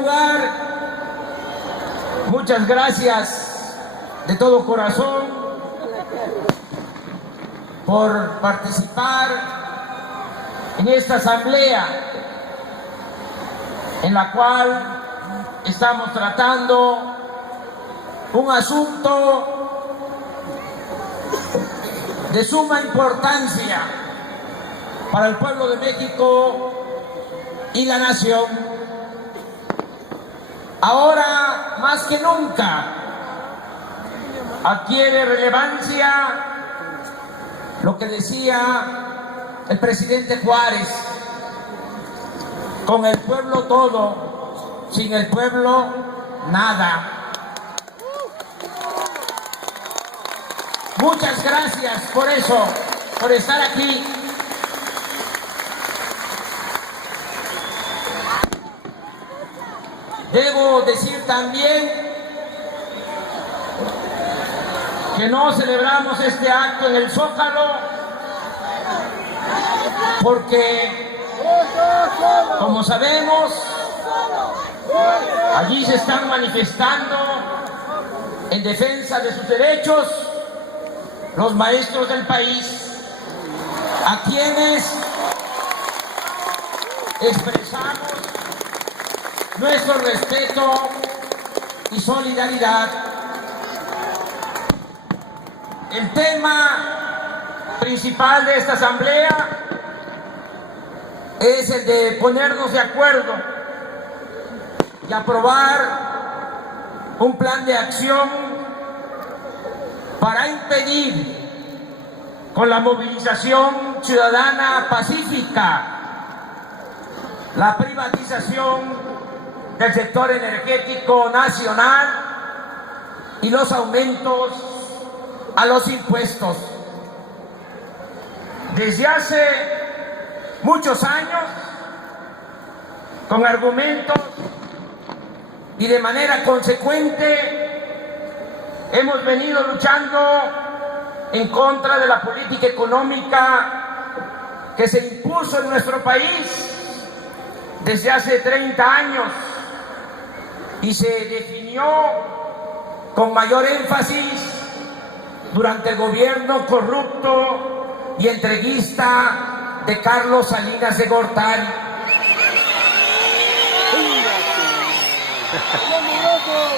lugar, muchas gracias de todo corazón por participar en esta asamblea en la cual estamos tratando un asunto de suma importancia para el pueblo de México y la nación. Ahora más que nunca adquiere relevancia lo que decía el presidente Juárez: con el pueblo todo, sin el pueblo nada. Muchas gracias por eso, por estar aquí. Debo decir también que no celebramos este acto en el Zócalo porque, como sabemos, allí se están manifestando en defensa de sus derechos los maestros del país, a quienes expresamos nuestro respeto y solidaridad. El tema principal de esta asamblea es el de ponernos de acuerdo y aprobar un plan de acción para impedir, con la movilización ciudadana pacífica, la privatización del sector energético nacional y los aumentos a los impuestos. Desde hace muchos años, con argumentos y de manera consecuente, hemos venido luchando en contra de la política económica que se impuso en nuestro país desde hace 30 años y se definió con mayor énfasis durante el gobierno corrupto y entreguista de Carlos Salinas de Gortari.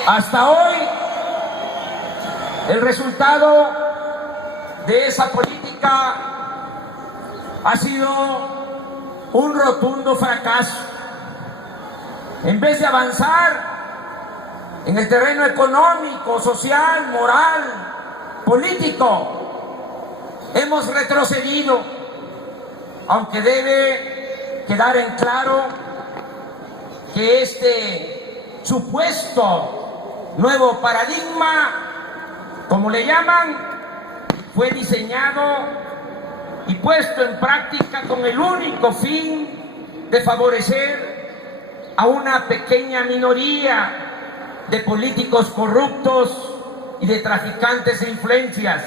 Hasta hoy, el resultado de esa política ha sido un rotundo fracaso. En vez de avanzar en el terreno económico, social, moral, político, hemos retrocedido, aunque debe quedar en claro que este supuesto nuevo paradigma, como le llaman, fue diseñado y puesto en práctica con el único fin de favorecer a una pequeña minoría de políticos corruptos y de traficantes de influencias,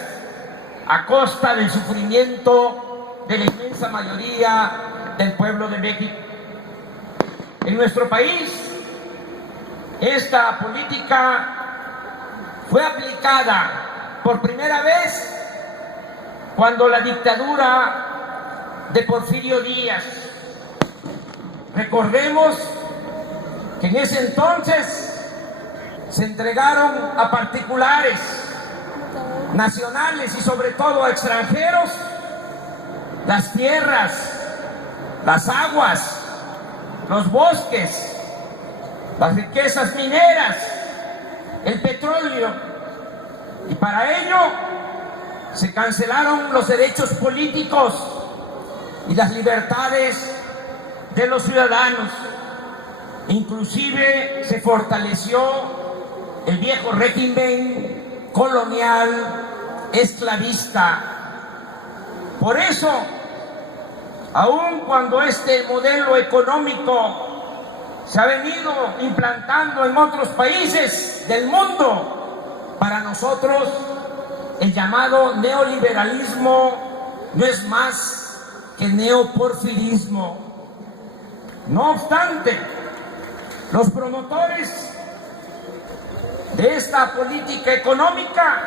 a costa del sufrimiento de la inmensa mayoría del pueblo de México. En nuestro país, esta política fue aplicada por primera vez cuando la dictadura de Porfirio Díaz. Recordemos que en ese entonces se entregaron a particulares, nacionales y sobre todo a extranjeros, las tierras, las aguas, los bosques, las riquezas mineras, el petróleo, y para ello se cancelaron los derechos políticos y las libertades de los ciudadanos. Inclusive se fortaleció el viejo régimen colonial esclavista. Por eso, aun cuando este modelo económico se ha venido implantando en otros países del mundo, para nosotros el llamado neoliberalismo no es más que neoporfirismo. No obstante, Los promotores de esta política económica,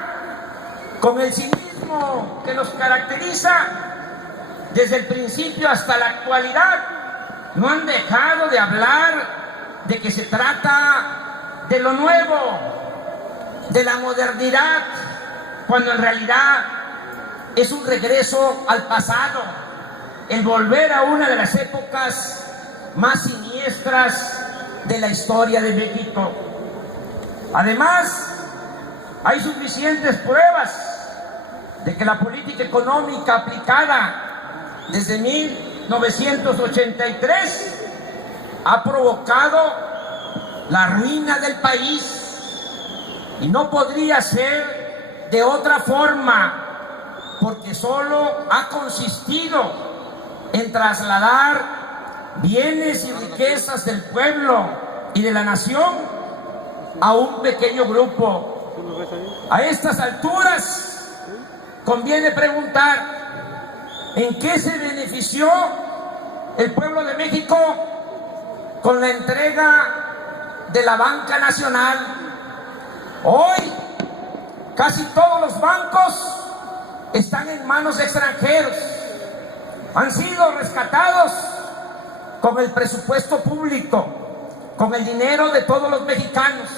con el cinismo que los caracteriza desde el principio hasta la actualidad, no han dejado de hablar de que se trata de lo nuevo, de la modernidad, cuando en realidad es un regreso al pasado, el volver a una de las épocas más siniestras de la historia de México. Además, hay suficientes pruebas de que la política económica aplicada desde 1983 ha provocado la ruina del país, y no podría ser de otra forma, porque solo ha consistido en trasladar bienes y riquezas del pueblo y de la nación a un pequeño grupo. A estas alturas conviene preguntar: ¿en qué se benefició el pueblo de México con la entrega de la banca nacional? Hoy casi todos los bancos están en manos de extranjeros, han sido rescatados con el presupuesto público, con el dinero de todos los mexicanos.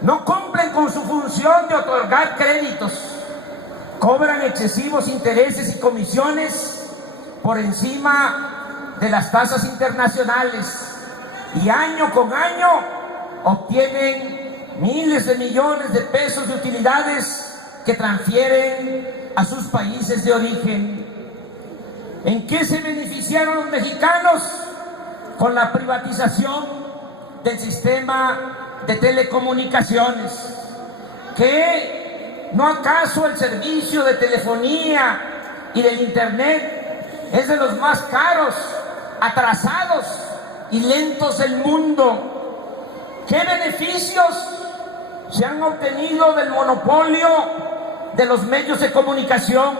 No cumplen con su función de otorgar créditos, cobran excesivos intereses y comisiones por encima de las tasas internacionales, y año con año obtienen miles de millones de pesos de utilidades que transfieren a sus países de origen. ¿En qué se beneficiaron los mexicanos? Con la privatización del sistema de telecomunicaciones. ¿Qué? ¿No acaso el servicio de telefonía y del internet es de los más caros, atrasados y lentos del mundo? ¿Qué beneficios se han obtenido del monopolio de los medios de comunicación,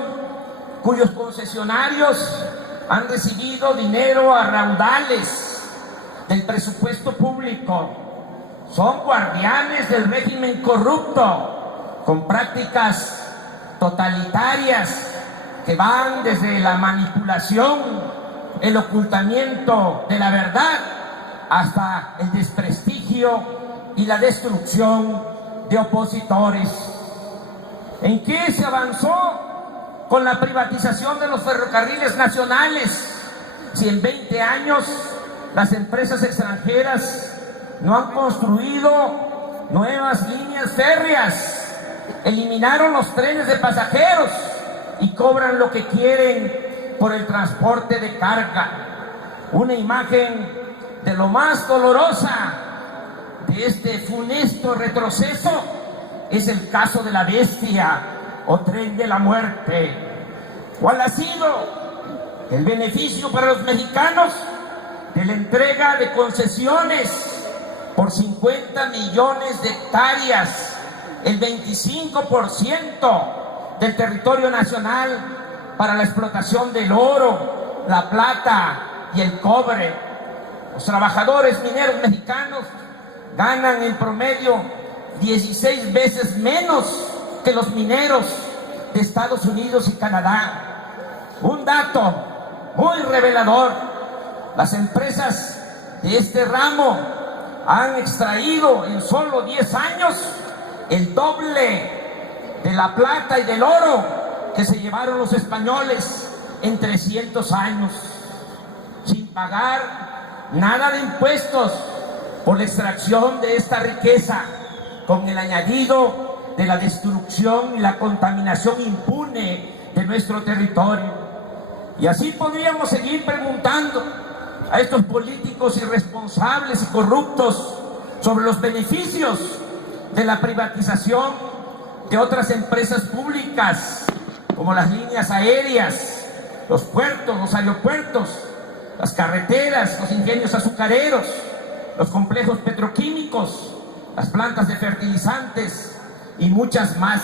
cuyos concesionarios han recibido dinero a raudales del presupuesto público? Son guardianes del régimen corrupto, con prácticas totalitarias que van desde la manipulación, el ocultamiento de la verdad, hasta el desprestigio y la destrucción de opositores. ¿En qué se avanzó con la privatización de los ferrocarriles nacionales, si en 20 años las empresas extranjeras no han construido nuevas líneas férreas, eliminaron los trenes de pasajeros y cobran lo que quieren por el transporte de carga? Una imagen de lo más dolorosa de este funesto retroceso es el caso de la Bestia o Tren de la Muerte. ¿Cuál ha sido el beneficio para los mexicanos de la entrega de concesiones por 50 millones de hectáreas, el 25% del territorio nacional, para la explotación del oro, la plata y el cobre? Los trabajadores mineros mexicanos ganan en promedio 16 veces menos que los mineros de Estados Unidos y Canadá. Un dato muy revelador: las empresas de este ramo han extraído en solo 10 años el doble de la plata y del oro que se llevaron los españoles en 300 años, sin pagar nada de impuestos por la extracción de esta riqueza, con el añadido de la destrucción y la contaminación impune de nuestro territorio. Y así podríamos seguir preguntando a estos políticos irresponsables y corruptos sobre los beneficios de la privatización de otras empresas públicas, como las líneas aéreas, los puertos, los aeropuertos, las carreteras, los ingenios azucareros, los complejos petroquímicos, las plantas de fertilizantes y muchas más.